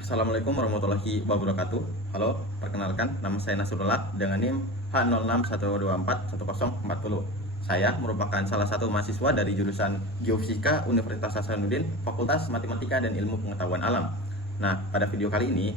Assalamualaikum warahmatullahi wabarakatuh. Halo, perkenalkan nama saya Nasrullah dengan NIM H06124140. Saya merupakan salah satu mahasiswa dari jurusan Geofisika Universitas Hasanuddin, Fakultas Matematika dan Ilmu Pengetahuan Alam. Nah, pada video kali ini,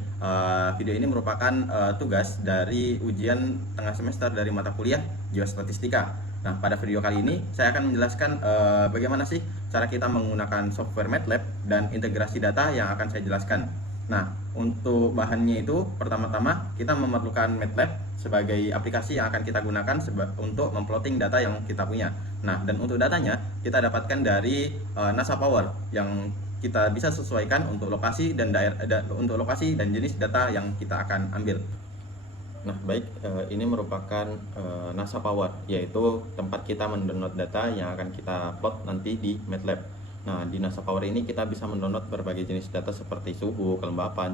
merupakan tugas dari ujian tengah semester dari mata kuliah Geostatistika. Nah, pada video kali ini saya akan menjelaskan bagaimana sih cara kita menggunakan software MATLAB dan integrasi data yang akan saya jelaskan. Nah, untuk bahannya itu pertama-tama kita memerlukan MATLAB sebagai aplikasi yang akan kita gunakan untuk memplotting data yang kita punya. Nah, dan untuk datanya kita dapatkan dari NASA Power yang kita bisa sesuaikan untuk lokasi dan untuk lokasi dan jenis data yang kita akan ambil. Nah, baik, ini merupakan NASA Power, yaitu tempat kita mendownload data yang akan kita plot nanti di MATLAB. Nah, di NASA Power ini kita bisa mendownload berbagai jenis data seperti suhu, kelembapan,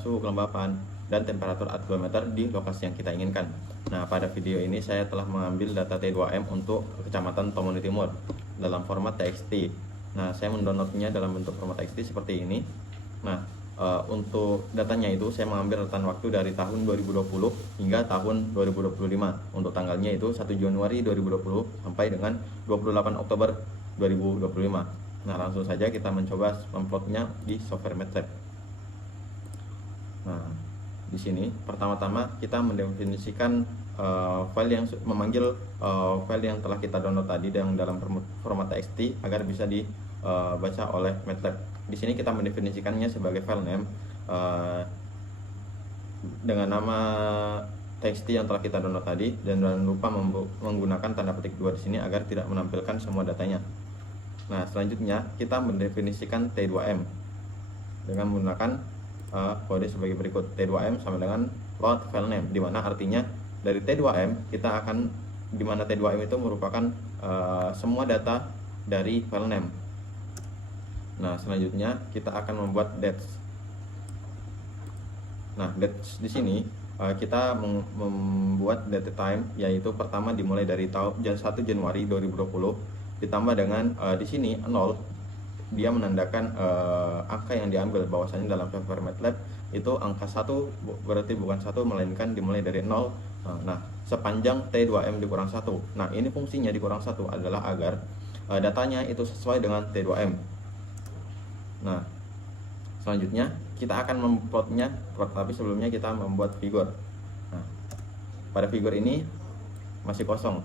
suhu, kelembapan, dan temperatur atmosfer di lokasi yang kita inginkan. Nah, pada video ini saya telah mengambil data T2M untuk Kecamatan Tomoni Timur dalam format TXT. Nah, saya mendownloadnya dalam bentuk format TXT seperti ini. Nah, untuk datanya itu saya mengambil rentan waktu dari tahun 2020 hingga tahun 2025. Untuk tanggalnya itu 1 Januari 2020 sampai dengan 28 Oktober 2025. Nah, langsung saja kita mencoba memplotnya di software MATLAB. Nah, di sini pertama-tama kita mendefinisikan file yang memanggil file yang telah kita download tadi dalam format TXT agar bisa dibaca oleh MATLAB. Di sini kita mendefinisikannya sebagai file name dengan nama TXT yang telah kita download tadi, dan jangan lupa menggunakan tanda petik 2 di sini agar tidak menampilkan semua datanya. Nah, selanjutnya kita mendefinisikan T2M dengan menggunakan kode sebagai berikut. T2M sama dengan plot file name, dimana artinya dari T2M kita akan, dimana T2M itu merupakan semua data dari file name. Nah, selanjutnya kita akan membuat dates. Nah, dates di sini kita membuat date time, yaitu pertama dimulai dari 1 Januari 2020 ditambah dengan di sini 0. Dia menandakan angka yang diambil, bahwasanya dalam software MATLAB itu angka 1 berarti bukan 1 melainkan dimulai dari 0. Nah, sepanjang T2M dikurang 1. Nah, ini fungsinya dikurang 1 adalah agar datanya itu sesuai dengan T2M. Nah, selanjutnya kita akan memplotnya, tapi sebelumnya kita membuat figur. Nah, pada figur ini masih kosong.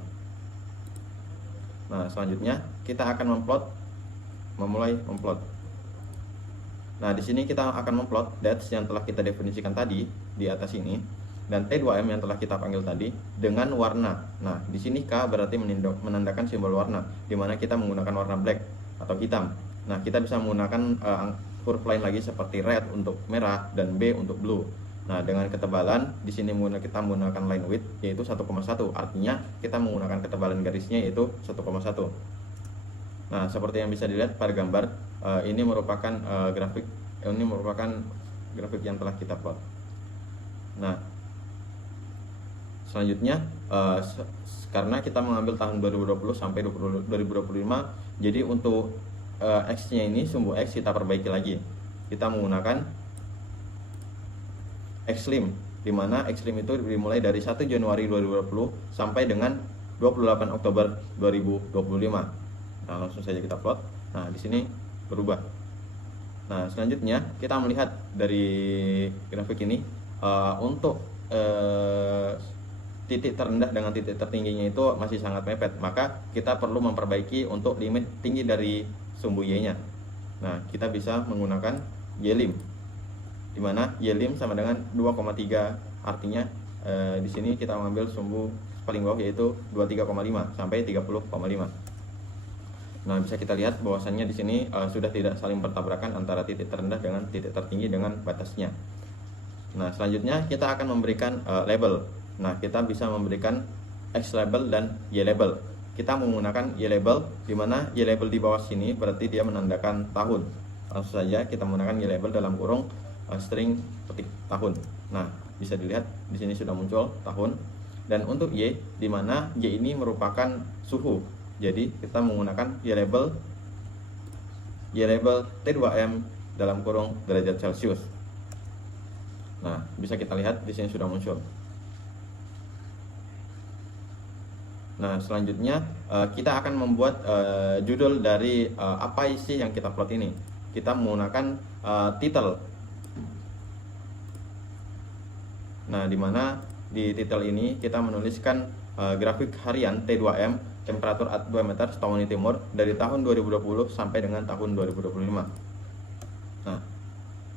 Nah, selanjutnya kita akan memulai memplot. Nah, di sini kita akan memplot dates yang telah kita definisikan tadi di atas ini, dan T2M yang telah kita panggil tadi dengan warna. Nah, di sini K berarti menandakan simbol warna, di mana kita menggunakan warna black atau hitam. Nah, kita bisa menggunakan huruf lain lagi seperti red untuk merah dan B untuk blue. Nah, dengan ketebalan di sini kita menggunakan line width yaitu 1,1. Artinya kita menggunakan ketebalan garisnya yaitu 1,1. Nah, seperti yang bisa dilihat pada gambar, ini merupakan grafik yang telah kita plot. Nah, selanjutnya karena kita mengambil tahun 2020 sampai 2025, jadi untuk X-nya ini, sumbu X kita perbaiki lagi. Kita menggunakan Xlim, dimana Xlim itu dimulai dari 1 Januari 2020 sampai dengan 28 Oktober 2025. Nah, langsung saja kita plot. Nah, di sini berubah. Nah, selanjutnya kita melihat dari grafik ini untuk titik terendah dengan titik tertingginya itu masih sangat mepet, maka kita perlu memperbaiki untuk limit tinggi dari sumbu Y-nya. Nah, kita bisa menggunakan Y-lim, di mana Y-lim sama dengan 2,3. Artinya di sini kita mengambil sumbu paling bawah yaitu 23,5 sampai 30,5. Nah, bisa kita lihat bahwasannya di sini sudah tidak saling bertabrakan antara titik terendah dengan titik tertinggi dengan batasnya. Nah, selanjutnya kita akan memberikan label. Nah, kita bisa memberikan X label dan Y label. Kita menggunakan Y label, di mana Y label di bawah sini berarti dia menandakan tahun. Langsung saja kita menggunakan Y label dalam kurung string petik tahun. Nah, bisa dilihat di sini sudah muncul tahun. Dan untuk Y, di mana Y ini merupakan suhu. Jadi kita menggunakan Y label T2M dalam kurung derajat Celcius. Nah, bisa kita lihat di sini sudah muncul. Nah, selanjutnya kita akan membuat judul dari apa isi yang kita plot ini. Kita menggunakan title. Nah, dimana di title ini kita menuliskan grafik harian T2M temperatur at 2 meter Stonewall Timur dari tahun 2020 sampai dengan tahun 2025. Nah,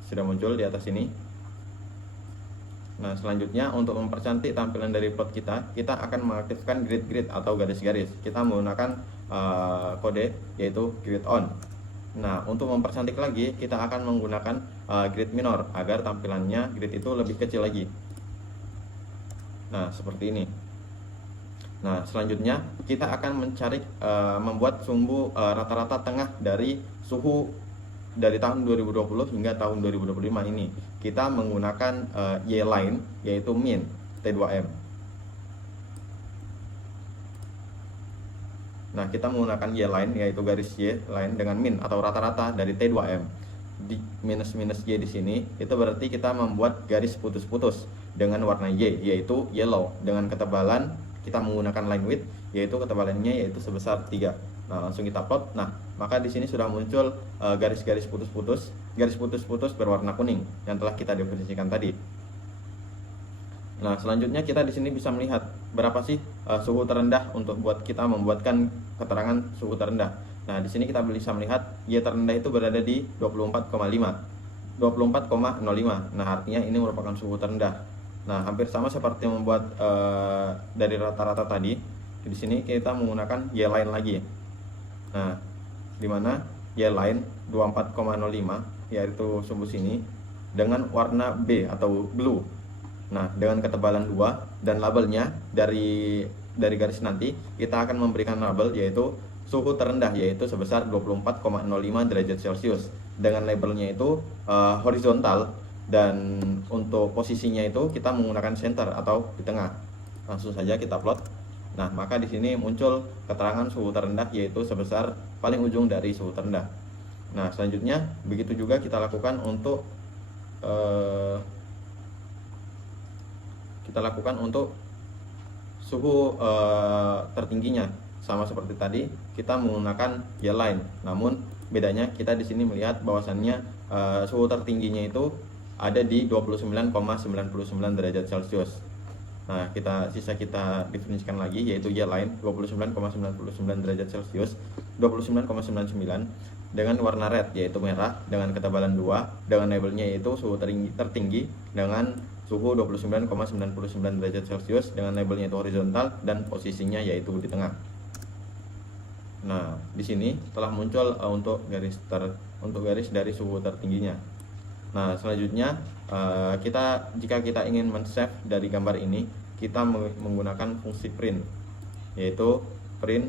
sudah muncul di atas ini. Nah, selanjutnya untuk mempercantik tampilan dari plot kita akan mengaktifkan grid atau garis-garis. Kita menggunakan kode yaitu grid on. Nah, untuk mempercantik lagi kita akan menggunakan grid minor agar tampilannya grid itu lebih kecil lagi. Nah, seperti ini. Nah, selanjutnya kita akan mencari membuat sumbu rata-rata tengah dari suhu dari tahun 2020 hingga tahun 2025 ini. Kita menggunakan Y-line yaitu min T2M. Nah, kita menggunakan Y-line yaitu garis Y-line dengan min atau rata-rata dari T2M. Di minus Y di sini itu berarti kita membuat garis putus-putus dengan warna Y yaitu yellow dengan ketebalan kita menggunakan line width yaitu ketebalannya yaitu sebesar 3. Nah, langsung kita plot. Nah, maka di sini sudah muncul garis-garis putus-putus, garis putus-putus berwarna kuning yang telah kita definisikan tadi. Nah, selanjutnya kita di sini bisa melihat berapa sih suhu terendah untuk buat kita membuatkan keterangan suhu terendah. Nah, di sini kita bisa melihat Y terendah itu berada di 24,5. 24,05. Nah, artinya ini merupakan suhu terendah. Nah, hampir sama seperti membuat dari rata-rata tadi. Di sini kita menggunakan Y-line lagi. Nah, di mana Y-line 24,05 yaitu sumbu sini dengan warna B atau blue. Nah, dengan ketebalan 2 dan labelnya dari garis nanti kita akan memberikan label yaitu suhu terendah yaitu sebesar 24,05 derajat Celcius dengan labelnya itu horizontal. Dan untuk posisinya itu kita menggunakan center atau di tengah. Langsung saja kita plot. Nah, maka di sini muncul keterangan suhu terendah yaitu sebesar paling ujung dari suhu terendah. Nah, selanjutnya begitu juga kita lakukan untuk suhu tertingginya. Sama seperti tadi kita menggunakan Y-line. Namun bedanya kita di sini melihat bahwasannya suhu tertingginya itu ada di 29,99 derajat Celcius. Nah, kita definisikan lagi yaitu Y-line 29,99 derajat Celcius, 29,99 dengan warna red yaitu merah dengan ketebalan 2 dengan labelnya yaitu suhu tertinggi dengan suhu 29,99 derajat Celcius dengan labelnya itu horizontal dan posisinya yaitu di tengah. Nah, di sini telah muncul untuk garis dari suhu tertingginya. Nah, selanjutnya jika kita ingin men-save dari gambar ini, kita menggunakan fungsi print yaitu print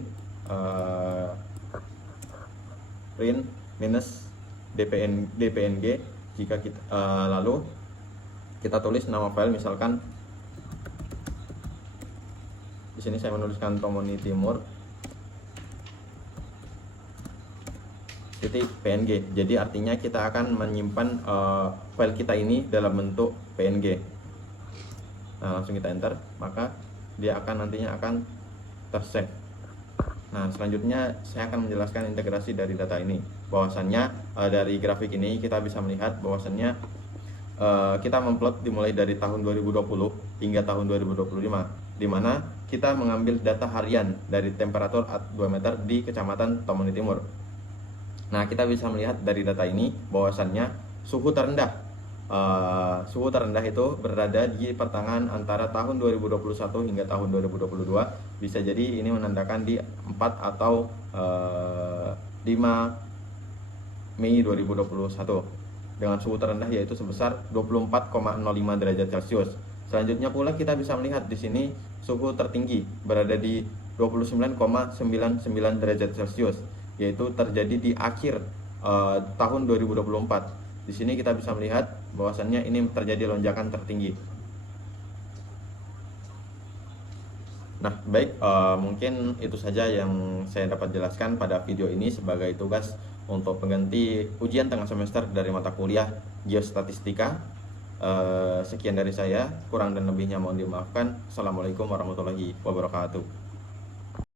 minus dpng. Jika kita lalu kita tulis nama file, misalkan di sini saya menuliskan Tomoni Timur .png. Jadi artinya kita akan menyimpan file kita ini dalam bentuk PNG. Nah, langsung kita enter, maka dia nantinya akan tersave. Nah, selanjutnya saya akan menjelaskan integrasi dari data ini. Bahwasannya dari grafik ini kita bisa melihat bahwasannya kita memplot dimulai dari tahun 2020 hingga tahun 2025, di mana kita mengambil data harian dari temperatur at 2 meter di Kecamatan Tomoni Timur. Nah, kita bisa melihat dari data ini bahwasannya suhu terendah itu berada di pertengahan antara tahun 2021 hingga tahun 2022. Bisa jadi ini menandakan di 4 atau 5 Mei 2021 dengan suhu terendah yaitu sebesar 24,05 derajat Celcius. Selanjutnya pula kita bisa melihat di sini suhu tertinggi berada di 29,99 derajat Celcius, yaitu terjadi di akhir tahun 2024. Di sini kita bisa melihat bahwasannya ini terjadi lonjakan tertinggi. Nah, baik, mungkin itu saja yang saya dapat jelaskan pada video ini sebagai tugas untuk pengganti ujian tengah semester dari mata kuliah Geostatistika. Sekian dari saya, kurang dan lebihnya mohon dimaafkan. Assalamualaikum warahmatullahi wabarakatuh.